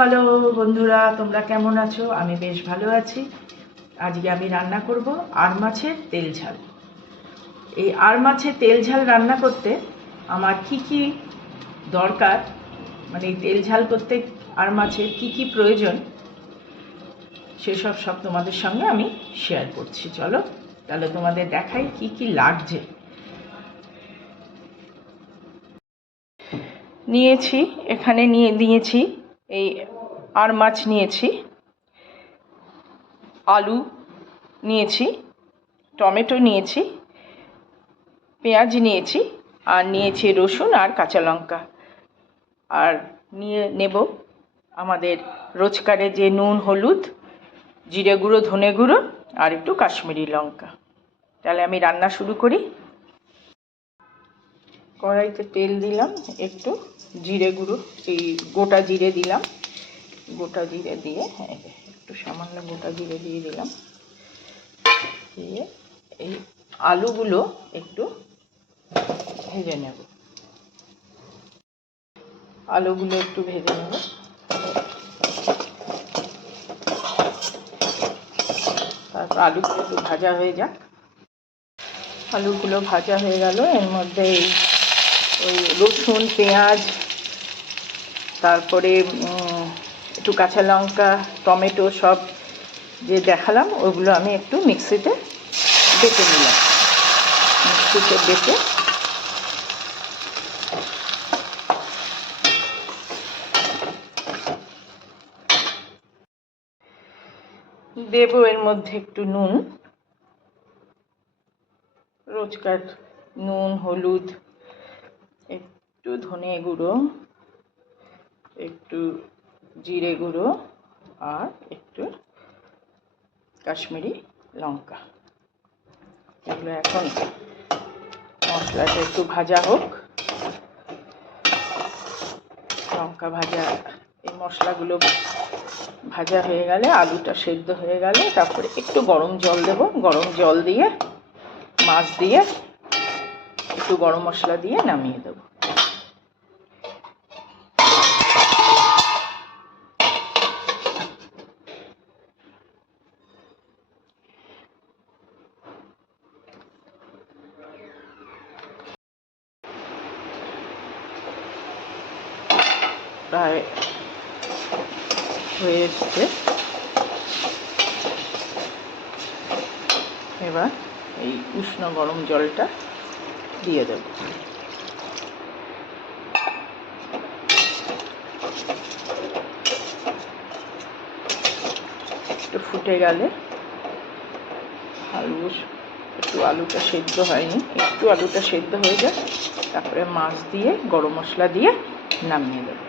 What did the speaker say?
Hello বন্ধুরা, তোমরা কেমন আছো? আমি বেশ ভালো আছি। আজকে আমি রান্না করব আর মাছের তেল ঝাল। এই আর মাছের তেল ঝাল রান্না করতে আমার কি দরকার, মানে এই তেল ঝাল করতে আর মাছের কি প্রয়োজন, সেসব তোমাদের সঙ্গে আমি শেয়ার করছি। চলো তাহলে তোমাদের দেখাই কি লাগছে। এখানে নিয়েছি এই আর মাছ নিয়েছি, আলু নিয়েছি, টমেটো নিয়েছি, পেঁয়াজ নিয়েছি, আর নিয়েছি রসুন আর কাঁচা লঙ্কা। আর নেব আমাদের রোজকারে যে নুন, হলুদ, জিরে গুঁড়ো, ধনে গুঁড়ো আর একটু কাশ্মীরি লঙ্কা। তাহলে আমি রান্না শুরু করি। কড়াইতে তেল দিলাম, একটু জিরে গুঁড়ো, এই গোটা জিরে দিলাম। গোটা জিরে দিয়ে একটু সামান্য গোটা জিরে দিয়ে দিলাম। দিয়ে এই আলুগুলো একটু ভেজে নেব। তারপর আলুগুলো একটু ভাজা হয়ে যাক। আলুগুলো ভাজা হয়ে গেল। এর মধ্যে ওই রসুন, পেঁয়াজ, তারপরে একটু কাঁচা লঙ্কা, টমেটো সব যে দেখালাম, ওগুলো আমি একটু মিক্সিতে বেটে নিলাম। মিক্সিতে বেটে দেব এর মধ্যে একটু নুন, রোজকার নুন, হলুদ, একটু ধনে গুঁড়ো, একটু জিরে গুঁড়ো আর একটু কাশ্মীরি লঙ্কা। এগুলো এখন মশলাটা একটু ভাজা হোক। লঙ্কা ভাজা, এই মশলাগুলো ভাজা হয়ে গেলে, আলুটা সেদ্ধ হয়ে গেলে, তারপরে একটু গরম জল দেব। গরম জল দিয়ে মাছ দিয়ে একটু গরম মশলা দিয়ে নামিয়ে দেব। প্রায় হয়ে এসছে। এবার এই উষ্ণ গরম জলটা দিয়ে দেব। একটু ফুটে গেলে আলুটা সেদ্ধ হয়নি, একটু আলুটা সেদ্ধ হয়ে যায়, তারপরে মাছ দিয়ে গরম মশলা দিয়ে নামিয়ে দেব।